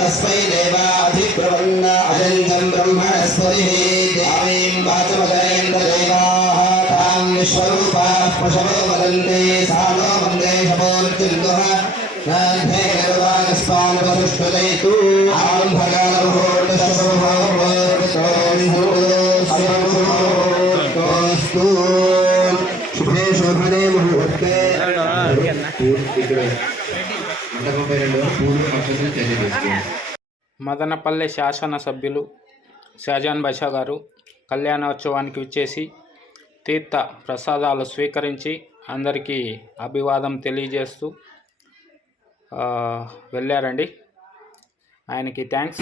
तस्मै देवाधिप्रवन्न अजन्तं ब्रह्मणस्पतिः देवीं वाचमगरेन्द्र देवाः तां विश्वरूपाः पशवो वदन्ते सा नो वन्दे शपोर्चिन्दुः नान्धे गर्वागस्मान् वसुष्वदयतु आं भगानमुहूर्तशोभोस्तु शुभे शोभने मुहूर्ते మదనపల్లె శాసనసభ్యులు షాజాన్ బాషా గారు కళ్యాణోత్సవానికి విచ్చేసి తీర్థ ప్రసాదాలు స్వీకరించి అందరికీ అభివాదం తెలియజేస్తూ వెళ్ళారండి. ఆయనకి థ్యాంక్స్.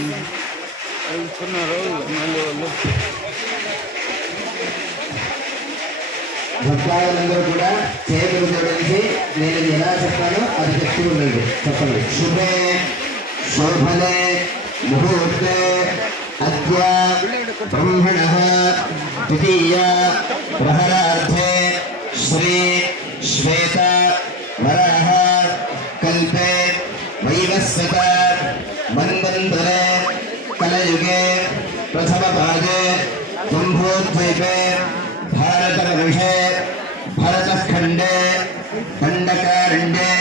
భక్తులందరూ కూడా చేతులు జోడించి నేను ఎలా చెప్తానో అది చెప్తూ ఉండండి. చెప్పండి. శుభే శోభనే ముహూర్తే అద్య బ్రహ్మణః ద్వితీయ ప్రహరార్థే శ్రీ శ్వేత వరాహ కల్పే వైవస్వత మన్వంతరే కలయుగే ప్రథమ పాదే కుంభోద్వైపే భారతవర్షే భరతఖండే దండకారణ్యే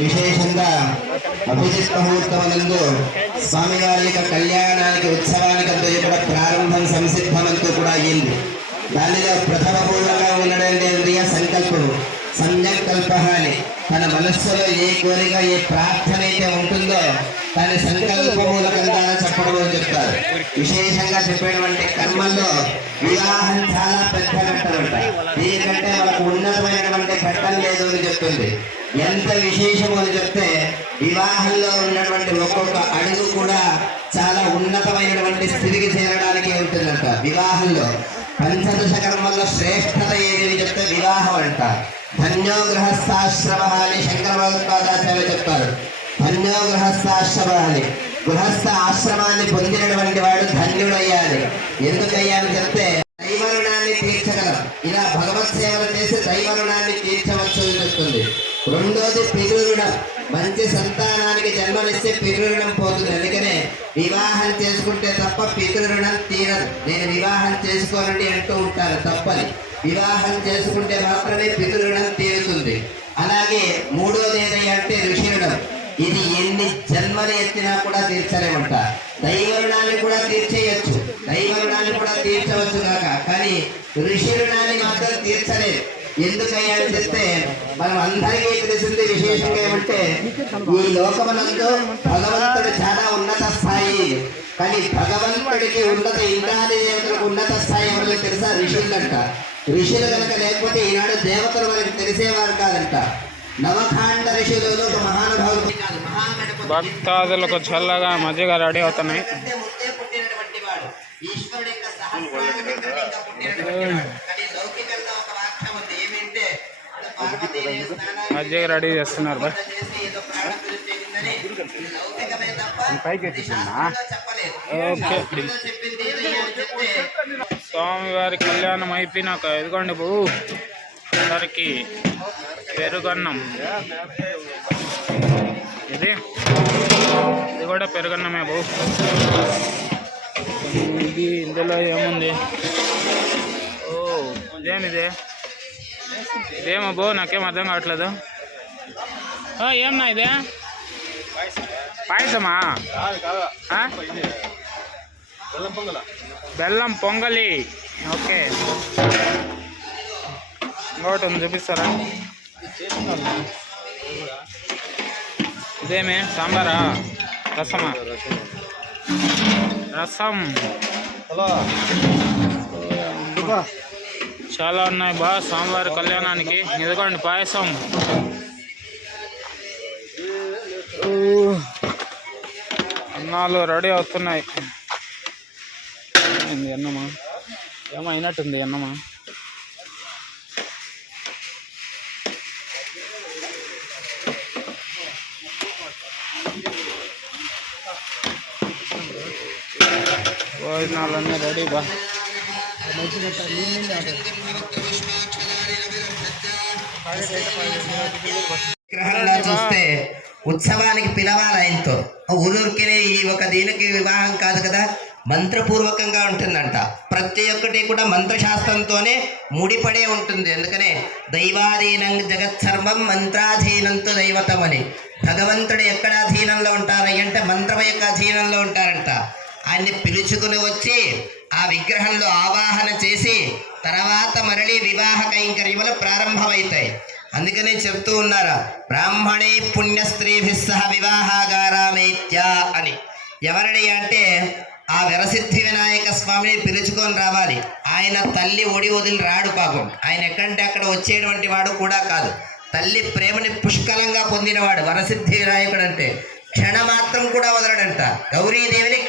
విశేషంగా అభిజిత్ ముహూర్తమునందు స్వామివారి యొక్క కళ్యాణానికి ఉత్సవానికి అంతా కూడా ప్రారంభం సంసిద్ధమంతూ కూడా అయ్యింది. దానిలో ప్రథమ పూర్వకంగా ఉండడం సంకల్పం సంకల్ప అని తన మనస్సులో ఏ కోరిక ఏ ప్రార్థన అయితే ఉంటుందో దాని సంకల్ప మూలకంగా చెప్పడం అని చెప్తారు. విశేషంగా చెప్పేటువంటి కర్మల్లో వివాహం చాలా పెద్ద ఘట్టమంట. దీనికంటే వాళ్ళకు ఉన్నతమైనటువంటి ఘట్టం లేదు అని చెప్తుంది. ఎంత విశేషము అని చెప్తే వివాహంలో ఉన్నటువంటి ఒక్కొక్క అడుగు కూడా చాలా ఉన్నతమైనటువంటి స్థితికి చేరడానికి ఉంటుందంట. వివాహంలో పంచదశ కర్మల్లో శ్రేష్టత ఏది చెప్తే వివాహం అంట. ధన్యో గృహస్థాశ్రమ అని శంకర భగవత్పాదాచార్య చెప్తారు. ధన్యో గృహస్థాశ్రమ అని గృహస్థ ఆశ్రమాన్ని పొందినటువంటి వాడు ధన్యుడయ్యాలి. ఎందుకయ్యాని చెప్తే దైవరుణాన్ని తీర్చగలం. ఇలా భగవత్ సేవలు చేసి దైవరుణాన్ని తీర్చవచ్చు అని చెప్తుంది. రెండోది పితృరుణం. మంచి సంతానానికి జన్మనిస్తే పితృరుణం పోతుంది. అందుకనే వివాహం చేసుకుంటే తప్ప పితృరుణం తీరదు. నేను వివాహం చేసుకోనండి అంటూ ఉంటాను, తప్పని. వివాహం చేసుకుంటే మాత్రమే పితృరుణం తీరుతుంది. అలాగే మూడోది ఏదంటే ఋషి రుణం. ఇది ఎన్ని జన్మలు ఎత్తినా కూడా తీర్చలేమంట. దైవరుణాన్ని కూడా తీర్చేయచ్చు, దైవరుణాన్ని కూడా తీర్చవచ్చు కాక, కానీ ఋషి రుణాన్ని మాత్రం తీర్చలేదు. ఎందుకయ్యా అని చెప్తే మనం అందరికీ తెలిసింది విశేషంగా ఏమంటే ఈ లోకమునందు భగవంతుడు చాలా ఉన్నత స్థాయి. కానీ భగవంతుడికి ఉన్నత ఇంద్రాది దేవతలకు ఉన్నత స్థాయి ఎవరికి తెలుసా? ఋషులంట. ఋషులు కనుక లేకపోతే ఈనాడు దేవతలు మనకి తెలిసేవారు కాదంట. నవఖాండ ఋషులు ఒక మహానుభావులు కాదు, భక్తాదులకు చల్లగా మజ్జిగ రెడీ అవుతున్నాయి. ఈశ్వరుడి యొక్క మజ్జిగ రెడీ చేస్తున్నారు. ఓకే, స్వామివారి కళ్యాణం అయిపోయినాక ఎదుగోండి బాబు అందరికి పెరుగన్నం. ఇది కూడా పెరుగన్నమే బాబు. ఇది ఇందులో ఏముంది? ఓ ఇదేమిది? ఇదేమో బో నాకేం అర్థం కావట్లేదు. ఏమన్నా ఇదే పాయసమా? బెల్లం పొంగలి. ఓకే, ఇంకోటి ఉంది చూపిస్తారా? ఇదేమే సాంబారా రసమా? రసం చాలా ఉన్నాయి బా సాంబార్ కళ్యాణానికి. ఇదిగోండి పాయసం. అన్నాలు రెడీ అవుతున్నాయి. ఏమైంది అన్నమా? ఏమైనట్టుంది అన్నమా? భోజనాలన్నీ రెడీ బా. విగ్రహంగా చూస్తే ఉత్సవానికి పిలవాలి ఆయనతో. ఊరూరికే ఈ ఒక దీనికి వివాహం కాదు కదా, మంత్రపూర్వకంగా ఉంటుందంట. ప్రతి ఒక్కటి కూడా మంత్రశాస్త్రంతోనే ముడిపడే ఉంటుంది. అందుకనే దైవాధీనం జగత్ సర్వం మంత్రాధీనంతో దైవతం అని. భగవంతుడు ఎక్కడ అధీనంలో ఉంటారు అంటే మంత్రం యొక్క అధీనంలో ఉంటారంట. ఆయన్ని పిలుచుకుని వచ్చి ఆ విగ్రహంలో ఆవాహన చేసి తర్వాత మరలి వివాహ కైంకర్యములు ప్రారంభమవుతాయి. అందుకనే చెప్తూ ఉన్నారు, బ్రాహ్మణే పుణ్యస్త్రీభి సహ వివాహాగారామేత్య అని. ఎవరిని అంటే ఆ వరసిద్ధి వినాయక స్వామిని పిలుచుకొని రావాలి. ఆయన తల్లి ఒడి వదిలి రాడు పాపం. ఆయన ఎక్కడంటే అక్కడ వచ్చేటువంటి వాడు కూడా కాదు. తల్లి ప్రేమని పుష్కలంగా పొందినవాడు వరసిద్ధి వినాయకుడు అంటే. క్షణమాత్రం కూడా వదలడంట. గౌరీదేవిని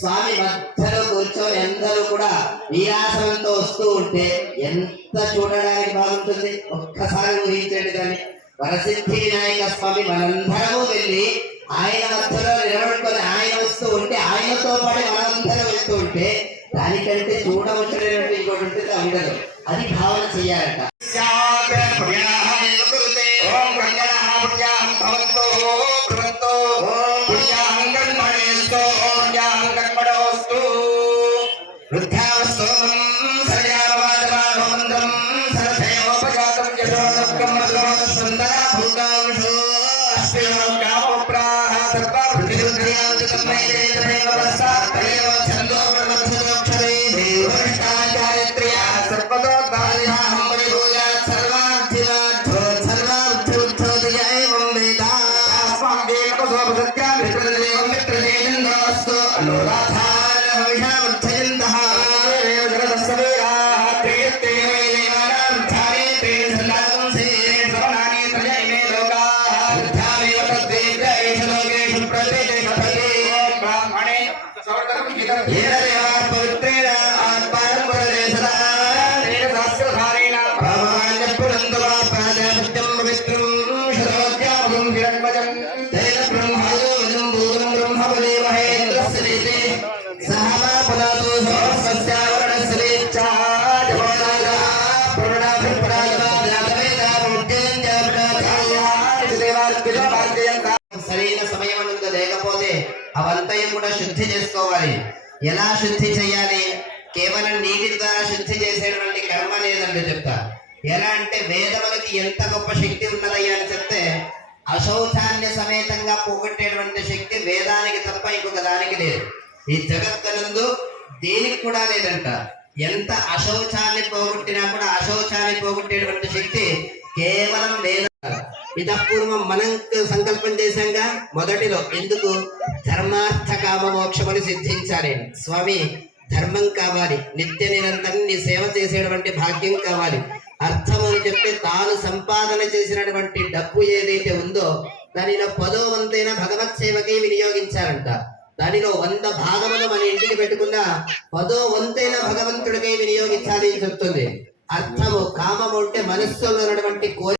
స్వామి మధ్యలో కూర్చొని అందరూ కూడా వీరాసనంతో వస్తూ ఉంటే ఎంత చూడడానికి బాగుంటుంది. ఒక్కసారి ఊహించండి. కానీ వరసిద్ధి వినాయక స్వామి మనందరము వెళ్ళి ఆయన మధ్యలో నిలబడుకొని ఆయన వస్తూ ఉంటే ఆయనతో పాటు మనందరం వెళ్తూ ఉంటే దానికంటే చూడవచ్చినటువంటి ఇంకోటి ఉంటుంది అందరూ. అది భావన చెయ్యాలంట. సరైన సమయం అనేది లేకపోతే అవంతయం కూడా శుద్ధి చేసుకోవాలి. ఎలా శుద్ధి చేయాలి? కేవలం నీటి ద్వారా శుద్ధి చేసేటువంటి కర్మ లేదండి చెప్తా. ఎలా అంటే వేదములకి ఎంత గొప్ప శక్తి ఉన్నదయ్యా అని చెప్తే అశౌచాన్ని సమేతంగా పోగొట్టేటువంటి శక్తి వేదానికి తప్ప ఇంకొక దానికి లేదు. ఈ జగత్తునందు దేనికి కూడా లేదంట. ఎంత అశౌచాన్ని పోగొట్టినా కూడా అశౌచాన్ని పోగొట్టేటువంటి శక్తి కేవలం వేద. ఇతపూర్వం మనం సంకల్పం చేశాంగా మొదటిలో. ఎందుకు? ధర్మార్థ కామ మోక్షములు సిద్ధించాలి స్వామి. ధర్మం కావాలి, నిత్య నిరంతరం నీ సేవ చేసేటువంటి భాగ్యం కావాలి. అర్థం అని చెప్తే తాను సంపాదన చేసినటువంటి డబ్బు ఏదైతే ఉందో దానిలో 10వ వంతైన భగవత్ సేవకి వినియోగించాలంట. దానిలో 100 భాగములు మన ఇంటికి పెట్టుకున్న 10వ వంతైన భగవంతుడికి వినియోగించాలి అని చెప్తుంది. అర్థము కామము అంటే మనస్సులో ఉన్నటువంటి కోరిక.